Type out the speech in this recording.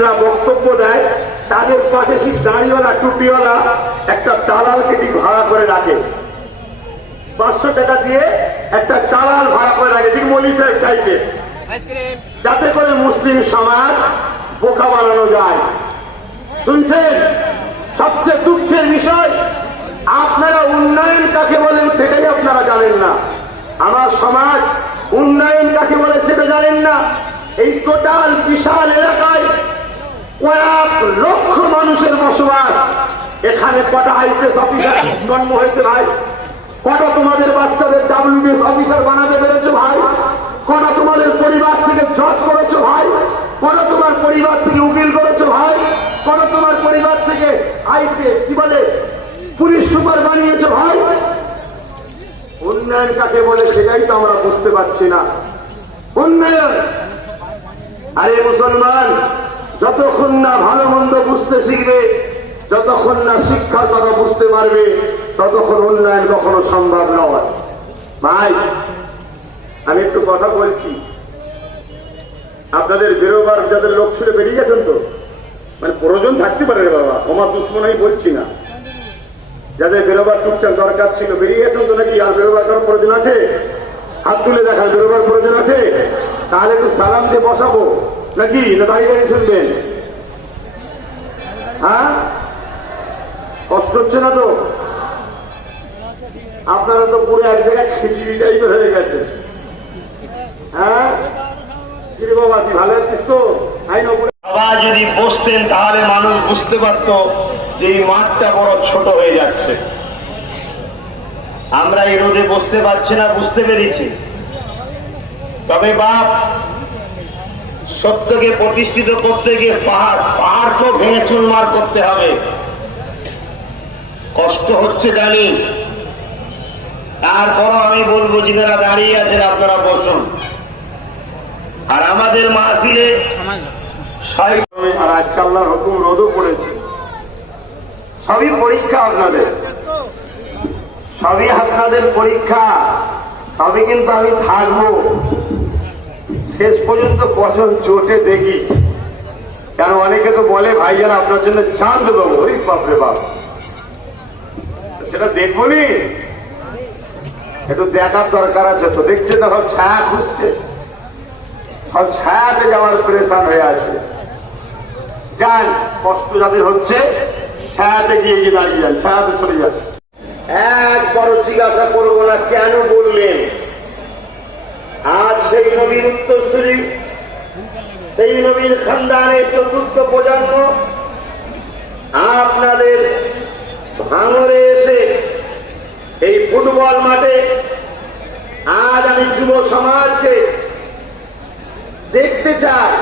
আলেমরা বক্তব্য দেয় তাদের পাশে সেই দাঁড়িওয়ালা টুপিওয়ালা একটা দালাল কেটি ভাড়া করে রাখে। পাঁচশো টাকা দিয়ে একটা দালাল ভাড়া করে রাখে ঠিক মলি সাহেব চাইতে। যাতে করে মুসলিম সমাজ বোকা বানানো যায়। শুনছেন? সবচেয়ে দুঃখের বিষয় আপনারা উন্নয়ন কাকে বলেন সেটাই আপনারা জানেন না। আমার সমাজ উন্নয়ন কাকে বলে সেটা জানেন না। এই টোটাল বিশাল এলাকায় কয়েক লক্ষ মানুষের বসবাস। এখানে কটা আইপিএস অফিসার জন্ম হয়েছে ভাই? কটা তোমাদের বাচ্চাদের ডাব্লিউবিএস অফিসার বানাতে পেরেছ ভাই? কটা তোমাদের পরিবার থেকে জজ করেছ ভাই? কটা তোমার পরিবার থেকে উকিল করেছ ভাই? কটা তোমার পরিবার থেকে আইপিএস কি বলে, পুলিশ সুপার বানিয়েছো ভাই? উন্নয়ন কাকে বলে সেটাই তো আমরা বুঝতে পারছি না। উন্নয়ন আরে মুসলমান যতক্ষণ না ভালো মন্দ বুঝতে শিখবে, যতক্ষণ না শিক্ষার কথা বুঝতে পারবে, ততক্ষণ উন্নয়ন কখনো সম্ভব নয়। ভাই, আমি একটু কথা বলছি। আপনাদের বেরোবার যাদের লোক ছিল বেরিয়ে গেছেন তো? মানে প্রয়োজন থাকতে পারে রে বাবা আমার দুশ্মন আমি বলছি না। যাদের বেরোবার টুকটাক দরকার ছিল বেরিয়ে গেছেন তো নাকি আর বেরোবার করার প্রয়োজন আছে? হাত তুলে দেখার বেরোবার প্রয়োজন আছে? তাহলে একটু সালাম দিয়ে বসাবো। নাকি না দাঁড়িয়ে দাঁড়িয়ে শুনবেন হ্যাঁ কষ্ট হচ্ছে না তো আপনারা তো পুরো এক জায়গায় খিচুড়ি টাইপের হয়ে গেছে হ্যাঁ কিরে বাবা ভালো আছিস তো বাবা যদি বসতেন তাহলে মানুষ বুঝতে পারত যে এই মাঠটা বড় ছোট হয়ে যাচ্ছে। আমরা এই রোদে বসতে পারছি না, বুঝতে পেরেছি। তবে বাপ সত্যকে প্রতিষ্ঠিত করতে গিয়ে পাহাড় পাহাড়কেও ভেঙে চুরমার করতে হবে। কষ্ট হচ্ছে জানি। তারপরও আমি বলব, যিনারা দাঁড়িয়ে আছেন, আপনারা বসুন। আর আমাদের মাহফিলে সাই- আর আজকাল না হুকুম রোদও পড়েছে। সবই পরীক্ষা আপনাদের। সবই আপনাদের পরীক্ষা। তবে কিন্তু আমি থাকব। শেষ পর্যন্ত বছর চোটে দেখি। কেন অনেকে তো বলে ভাইজান আপনার জন্য চাঁদ দেবো ওই বাপরে বাপ। সেটা দেখব নি একটু দেখার দরকার আছে তো, দেখছে তো সব ছায়া খুঁজছে। সব ছায়াতে যাওয়ার প্রেশান হয়ে আছে। যান, কষ্ট যাদের হচ্ছে, ছায়াতে গিয়ে গিয়ে দাঁড়িয়ে যান, ছায়াতে চলে যান। একবারও জিজ্ঞাসা করব না, কেন বললেন? আজ নবীর উত্তরসূরি সেই নবীর খানদানের চতুর্থ প্রজন্ম, আপনাদের ভাঙরে এসে এই ফুটবল মাঠে আজ আমি যুব সমাজকে দেখতে চাই।